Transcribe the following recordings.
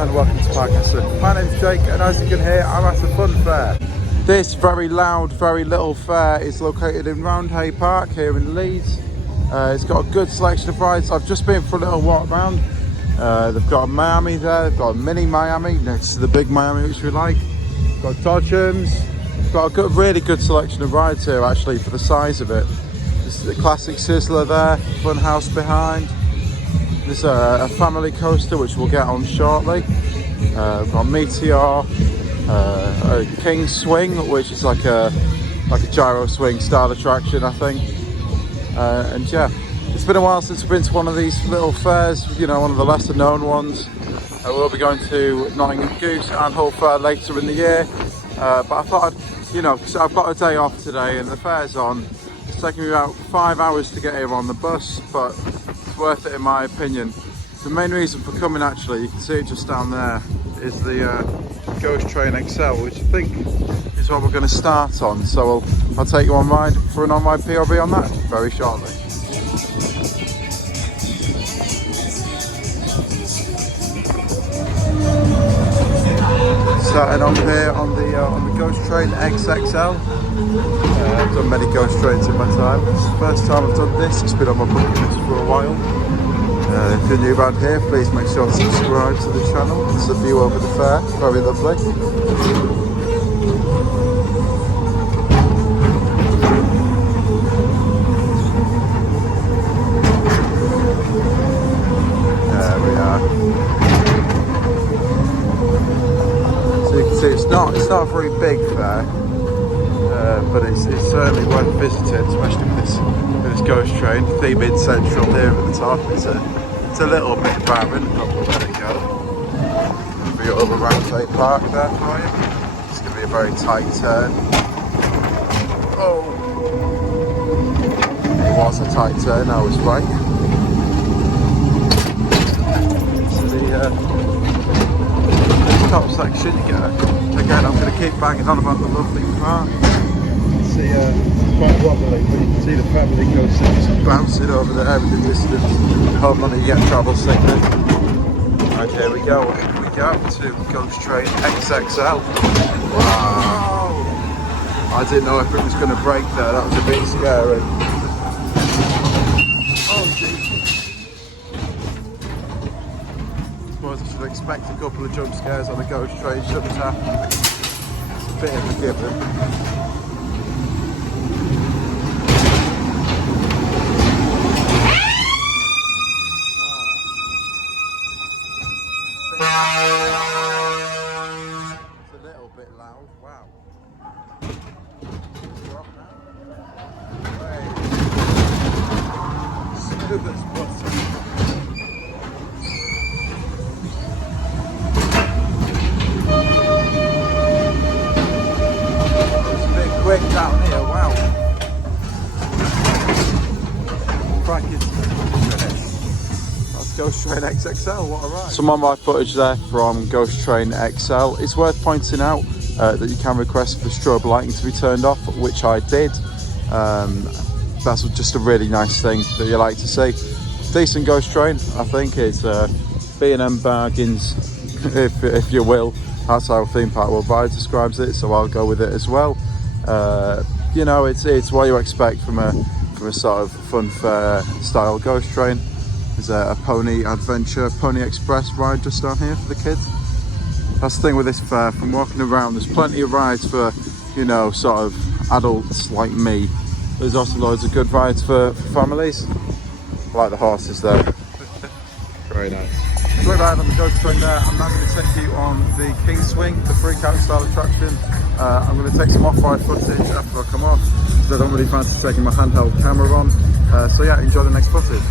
and welcome to Parkessent. My name's Jake and as you can hear I'm at a fun fair. This very loud, very little fair is located in Roundhay Park here in Leeds. It's got a good selection of rides. I've just been for a little walk around. They've got a Miami there, they've got a mini Miami next to the big Miami which we like. They've got Dodgems. They've got a really good selection of rides here actually for the size of it. This is the classic Sizzler there, fun house behind. There's a family coaster which we'll get on shortly. We've got Meteor, a King Swing which is like a gyro swing style attraction I think. And yeah, it's been a while since we've been to one of these little fairs, you know, one of the lesser known ones. We'll be going to Nottingham Goose and Hull Fair later in the year. But I thought so I've got a day off today and the fair's on. It's taken me about 5 hours to get here on the bus, but it's worth it in my opinion. The main reason for coming actually, you can see it just down there, is the Ghost Train XL, which I think is what we're going to start on. So I'll take you on ride for an On Ride POV on that very shortly. Starting off here on the Ghost Train XXL. I've done many Ghost Trains in my time. It's the first time I've done this. It's been on my bucket list for a while. If you're new around here, please make sure to subscribe to the channel. It's a view over the fair, very lovely. There we are. So you can see it's not a very big fair, but it's certainly worth visiting, especially with this Ghost Train. Theme in central here at the top. It's a little bit barren, but we'll let it go. We'll be over Roundhay Park there for you. It's going to be a very tight turn. Oh! It was a tight turn, I was right. So the top section you get. Again, I'm going to keep banging on about the lovely park. See, it's quite wobbly, but you can see the family coaster just bouncing over there in the distance. Hold on, you get travel sickness. And here we go. We go to Ghost Train XXL. Wow! I didn't know if it was going to break there. That was a bit scary. Oh, geez. I suppose I should expect a couple of jump scares on the Ghost Train, shouldn't I? It's a bit of a given. Quick down here, wow. That's Ghost Train XXL, what a ride. Some on my footage there from Ghost Train XL. It's worth pointing out that you can request for the strobe lighting to be turned off, which I did. That's just a really nice thing that you like to see. Decent Ghost Train, I think. It's B&M bargains, if you will. That's how Theme Park Worldwide describes it, so I'll go with it as well. You know, it's what you expect from a sort of fun fair style Ghost Train. There's a Pony Adventure, Pony Express ride just down here for the kids. That's the thing with this fair, from walking around, there's plenty of rides for, you know, sort of adults like me. There's also loads of good rides for families. I like the horses there. Very nice. Look right on the Ghost Train there. I'm now going to take you on the King Swing, the freak out style attraction. I'm going to take some off-ride footage after I come off, because I don't really fancy taking my handheld camera on. So yeah, enjoy the next footage.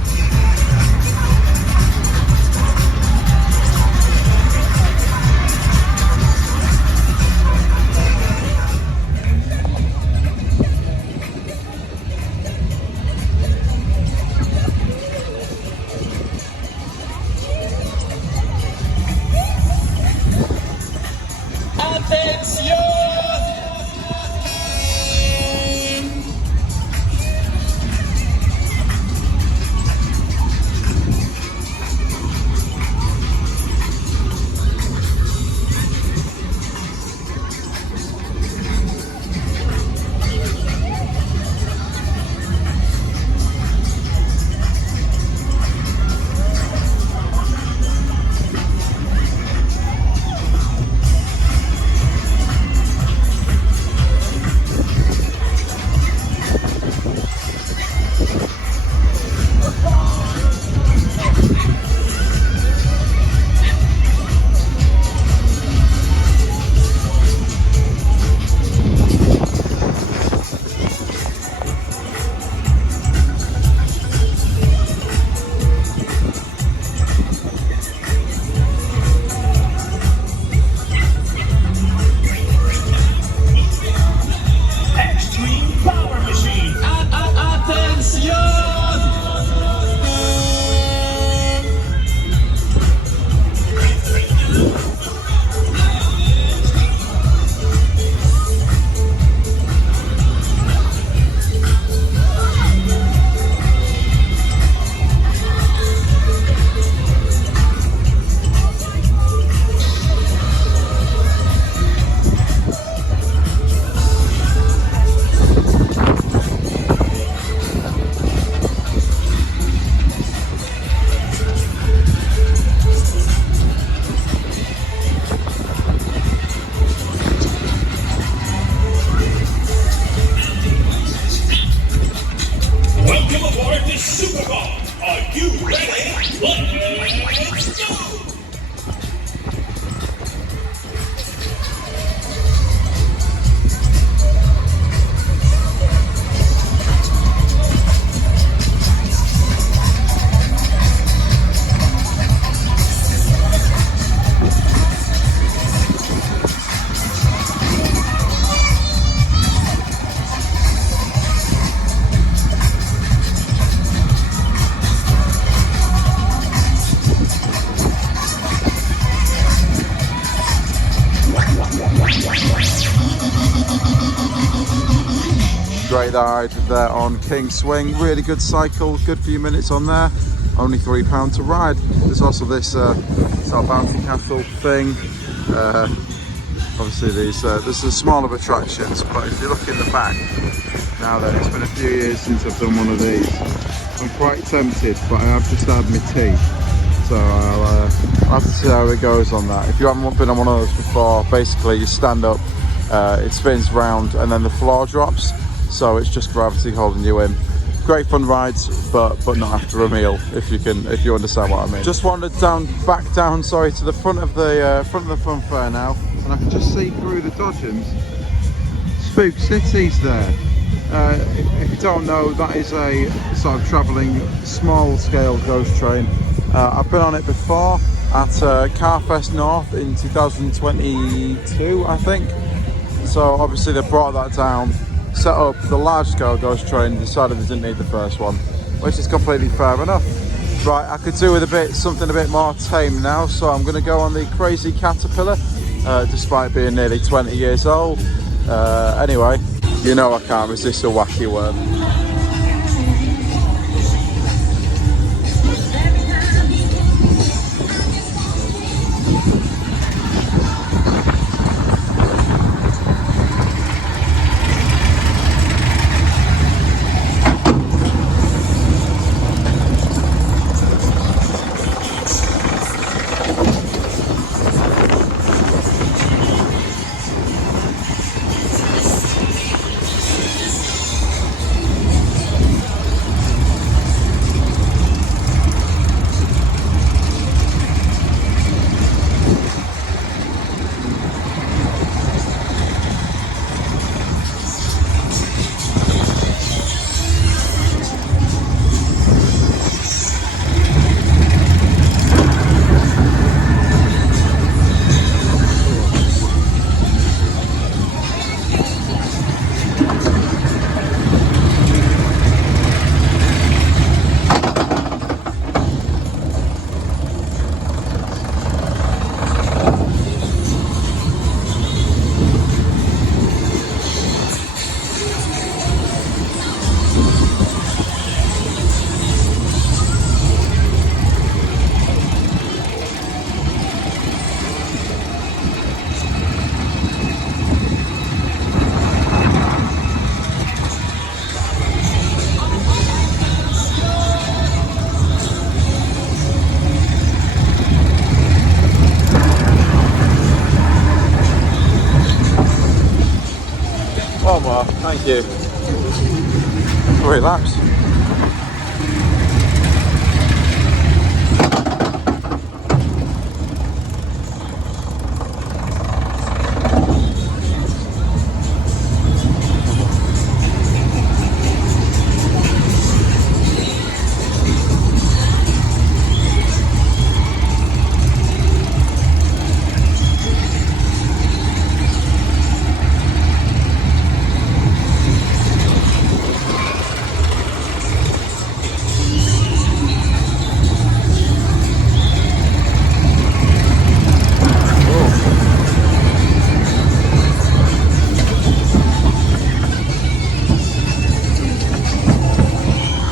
Are you ready? Let's go! Great ride there on King Swing, really good cycle, good few minutes on there, only £3 to ride. There's also this sort of bouncy castle thing. Obviously there's the smaller attractions, but if you look in the back, now then it's been a few years since I've done one of these. I'm quite tempted, but I have just had my tea, so I'll have to see how it goes on that. If you haven't been on one of those before, basically you stand up, it spins round and then the floor drops. So it's just gravity holding you in. Great fun rides, but not after a meal, if you understand what I mean. Just wandered back down to the front of the fun fair now, and I can just see through the dodgems. Spook City's there. If you don't know, that is a sort of travelling small scale ghost train. I've been on it before at Carfest North in 2022, I think. So obviously they brought that down, set up the large scale ghost train, decided they didn't need the first one, which is completely fair enough. Right, I could do with something a bit more tame now, so I'm going to go on the Crazy Caterpillar, despite being nearly 20 years old. Anyway, you know I can't resist a wacky worm. One more, thank you. Relax.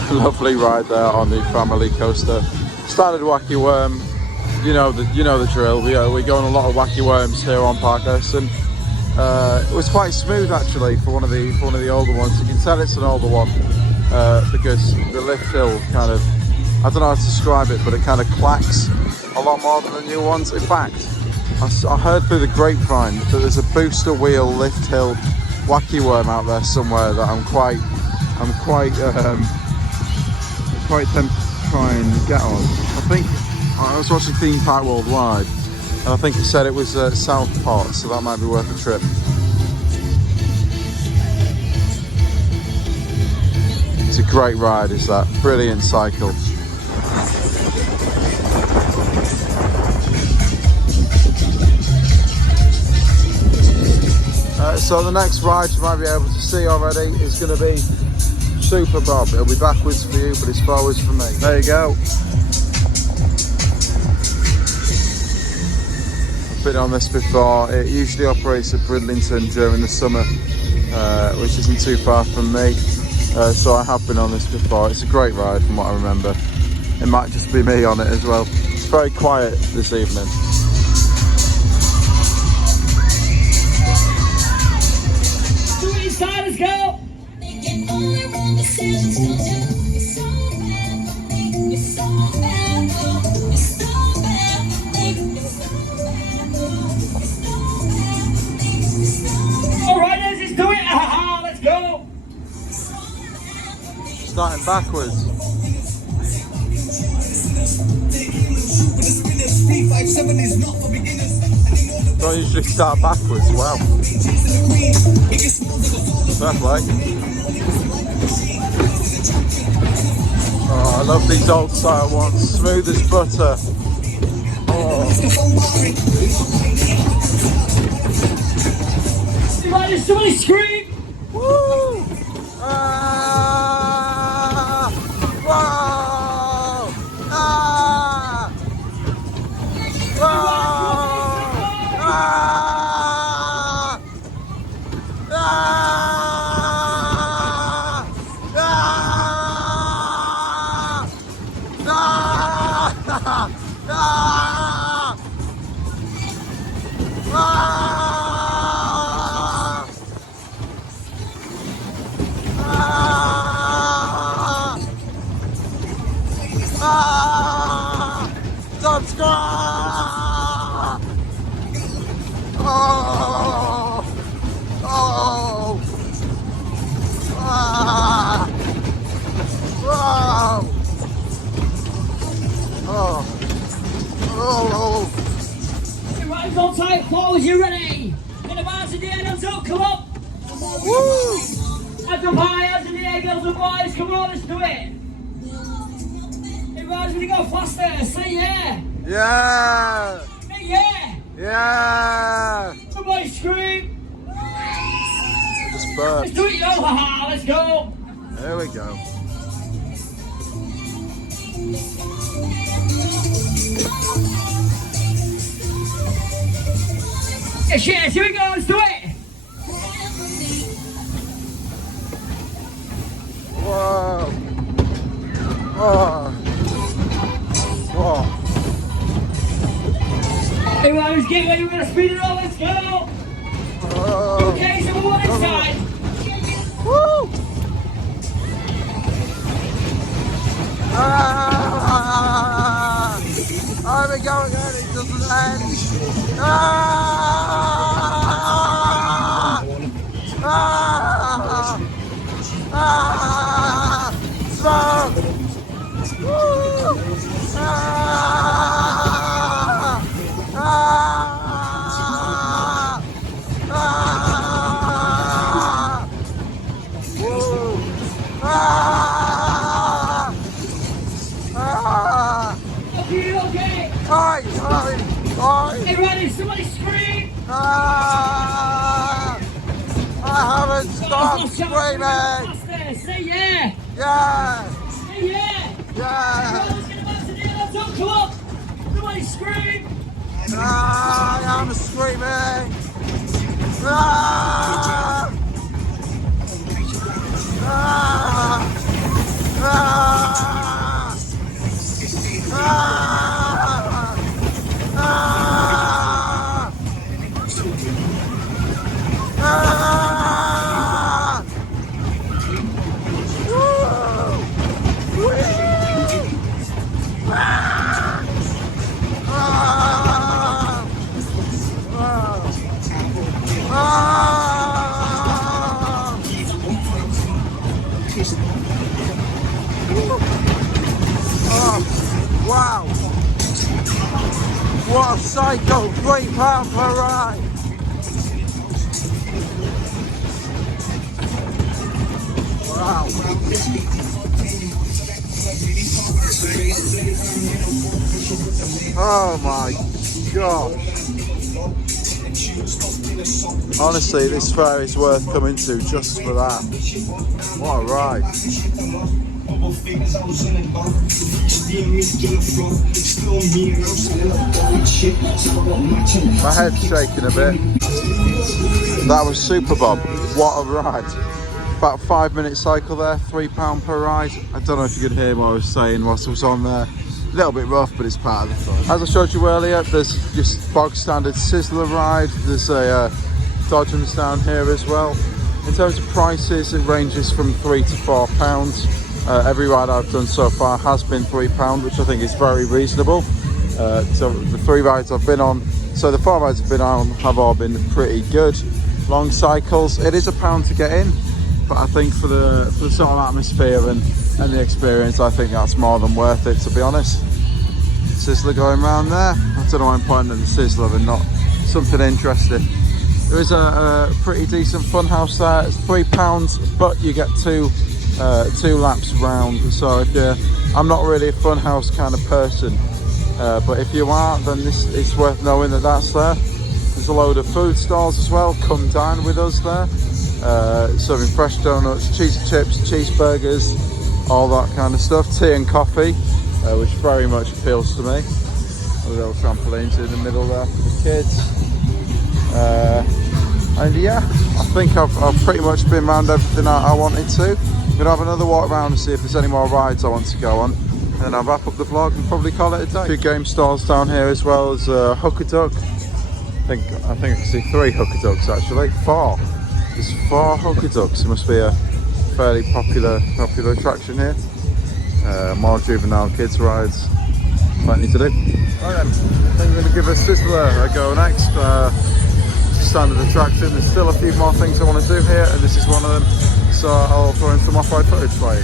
Lovely ride there on the family coaster. Standard wacky worm, you know the drill. We go on a lot of wacky worms here on Parkessent. It was quite smooth actually for one of the older ones. You can tell it's an older one because the lift hill kind of, I don't know how to describe it, but it kind of clacks a lot more than the new ones. In fact, I heard through the grapevine that there's a booster wheel lift hill wacky worm out there somewhere that I'm quite try and get on. I think I was watching Theme Park Worldwide, and I think it said it was Southport, so that might be worth a trip. It's a great ride, is that? Brilliant cycle. So the next ride you might be able to see already is going to be Super Bob. It'll be backwards for you, but it's forwards for me. There you go. I've been on this before. It usually operates at Bridlington during the summer, which isn't too far from me. So I have been on this before. It's a great ride from what I remember. It might just be me on it as well. It's very quiet this evening. Let's go! Alright, let's do it! Aha, let's go! Starting backwards. Don't usually start backwards, wow. Fair play. Oh, I love these old style ones, smooth as butter. Oh. Somebody scream! Woo! Ah! Whoa! Ah! Whoa! Ah! Ah! Subscribe! Oh! Oh! Ah! Wow! Oh! Oh! Hey, right, hold tight, forwards, you ready? In the bars in the air, hands up, come up! Woo! Hands up high, hands in the air, girls and boys, come on, let's do it! Hey, right, we're gonna go faster, say yeah! Yeah! Say yeah! Yeah! Somebody scream! Just burp. Let's do it, yo, haha, let's go! There we go. Yes, yes, here we go, let's do it! Whoa! Oh! Whoa! Hey, right, let's get ready, we're gonna speed it up, let's go! Oh! Okay, so we're one inside. Woo! Ah! Oh, we go again, it doesn't end. Ah! Ah! Ah! Smoke! Woo! Ah! Ah! Ah! Woo! Ah! Ah! Okay, okay. Oi! Oi! Oi! Hey, ready, somebody scream! Ah! I haven't stopped screaming! Faster, say yeah! Yeah! Say yeah! Yeah! Let's get back to the end, don't come up! Somebody scream! Ah, I'm screaming! Ah! Ah! Ah! Ah! Ah! Ah! Whoa! Whee! Ah! Ah! Ah! Ah! Wow! What a cycle! £3 per ride! Wow! Oh my gosh! Honestly, this fair is worth coming to just for that. What a ride! My head's shaking a bit. That was super, Bob. What a ride. About 5-minute cycle there, £3 per ride. I don't know if you could hear what I was saying whilst I was on there. A little bit rough, but it's part of the fun. As I showed you earlier, there's just bog standard Sizzler ride. There's a Dodgems down here as well. In terms of prices, it ranges from £3 to £4. Every ride I've done so far has been £3, which I think is very reasonable. So the 3 rides I've been on, so the 4 rides I've been on have all been pretty good. Long cycles. It is £1 to get in, but I think for the sort of atmosphere and the experience, I think that's more than worth it, to be honest. Sizzler going around there. I don't know why I'm pointing at the Sizzler and not something interesting. There is a pretty decent fun house there. It's £3, but you get two laps round. So if I'm not really a fun house kind of person, but if you are, then it's worth knowing that that's there. There's a load of food stalls as well. Come dine with us there. Serving fresh donuts, cheese chips, cheeseburgers, all that kind of stuff. Tea and coffee, which very much appeals to me. A little trampolines in the middle there for the kids. And yeah, I think I've pretty much been around everything I wanted to. I'm gonna have another walk around and see if there's any more rides I want to go on, and then I'll wrap up the vlog and probably call it a day. 2 game stalls down here as well as hooker duck. I think I can see 3 hooker ducks actually. 4. There's 4 hooker ducks. It must be a fairly popular attraction here. More juvenile kids rides. Plenty to do. Right then, I think we're going to give a Sizzler a go next. Standard attraction. There's still a few more things I want to do here, and this is one of them. So I'll throw in some off-ride footage for you.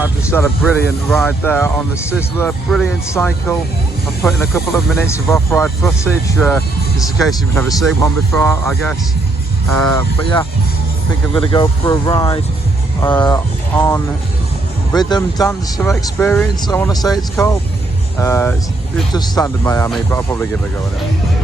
I've just had a brilliant ride there on the Sizzler, brilliant cycle. I've put in a couple of minutes of off-ride footage. just in case you've never seen one before, I guess. But yeah, I think I'm going to go for a ride on Rhythm Dancer Experience, I want to say it's called. It's just standard Miami, but I'll probably give it a go anyway.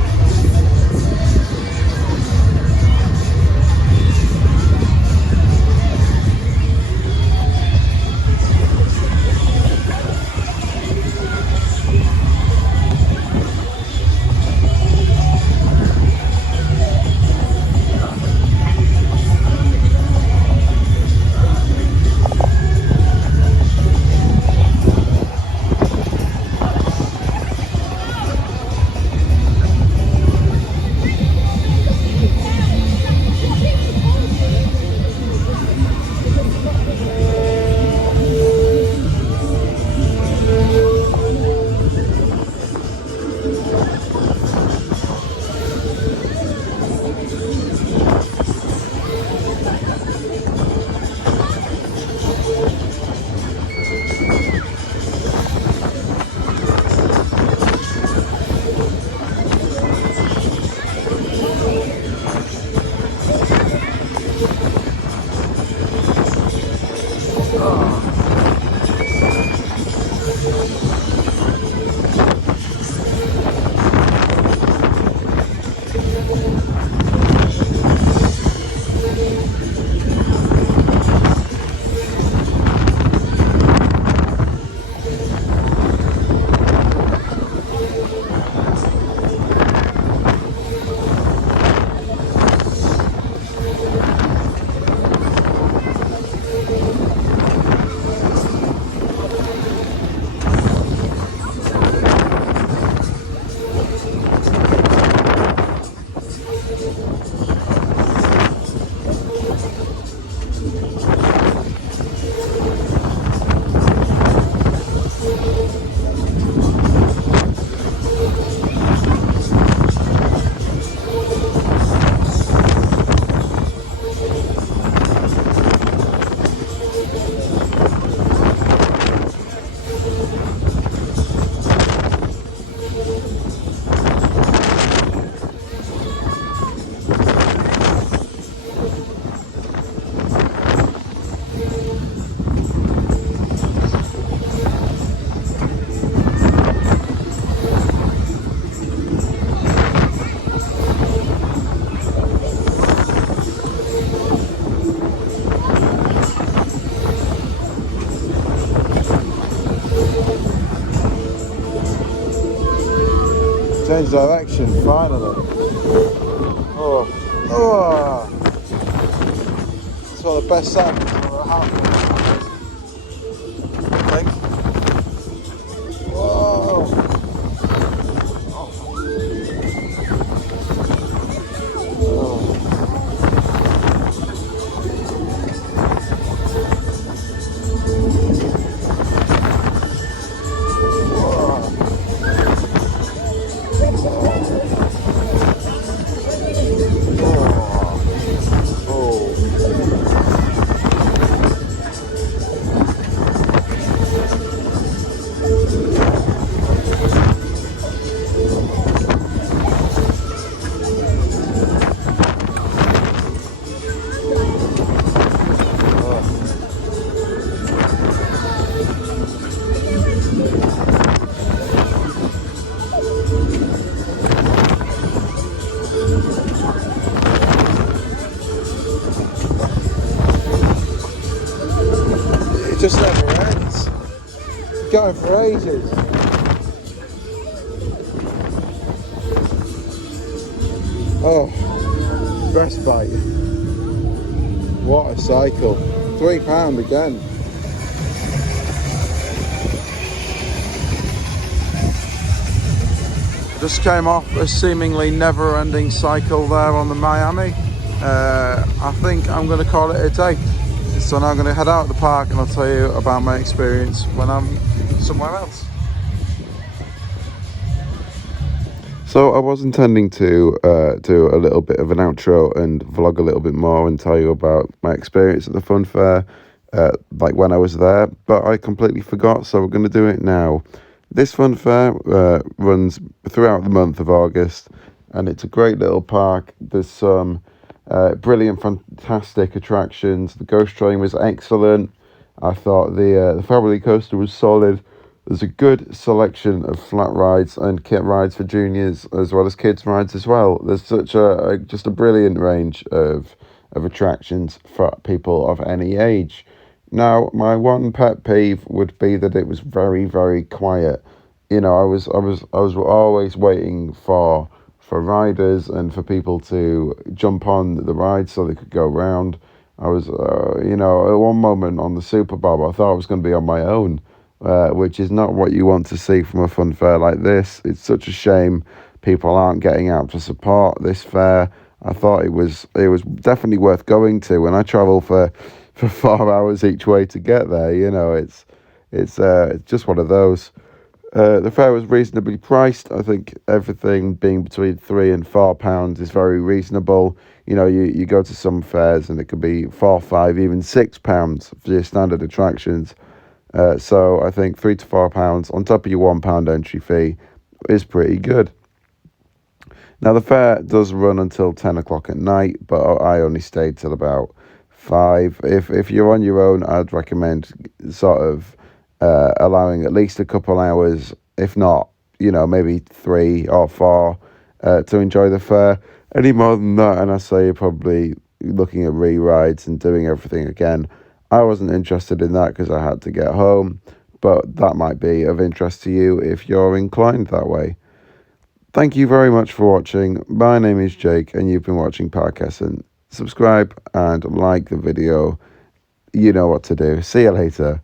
Change direction, finally. Oh, oh. It's one of the best sounds for a half. I think. Whoa. Just never ends. It's going for ages. Oh, respite. What a cycle. £3 again. Just came off a seemingly never-ending cycle there on the Miami. I think I'm going to call it a day. So now I'm going to head out of the park and I'll tell you about my experience when I'm somewhere else. So I was intending to do a little bit of an outro and vlog a little bit more and tell you about my experience at the fun fair, like when I was there, but I completely forgot, so we're going to do it now. This fun fair runs throughout the month of August, and it's a great little park. There's some brilliant, fantastic attractions. The ghost train was excellent. I thought the family coaster was solid. There's a good selection of flat rides and kit rides for juniors as well as kids rides as well. There's such just a brilliant range of attractions for people of any age. Now, my one pet peeve would be that it was very, very quiet. You know, I was always waiting for riders and for people to jump on the ride so they could go around. I was, at one moment on the Super Bowl, I thought I was going to be on my own, which is not what you want to see from a fun fair like this. It's such a shame people aren't getting out to support this fair. I thought it was definitely worth going to, and I travel for 4 hours each way to get there. You know, it's just one of those. The fair was reasonably priced. I think everything being between £3 and £4 is very reasonable. You know, you go to some fairs and it could be £4, £5, even £6 for your standard attractions. So I think £3 to £4 on top of your £1 entry fee is pretty good. Now the fair does run until 10 o'clock at night, but I only stayed till about 5. If you're on your own, I'd recommend sort of allowing at least a couple hours, if not, maybe 3 or 4, to enjoy the fair. Any more than that, and I say you're probably looking at re-rides and doing everything again. I wasn't interested in that because I had to get home, but that might be of interest to you if you're inclined that way. Thank you very much for watching. My name is Jake, and you've been watching Parkessent. Subscribe and like the video. You know what to do. See you later.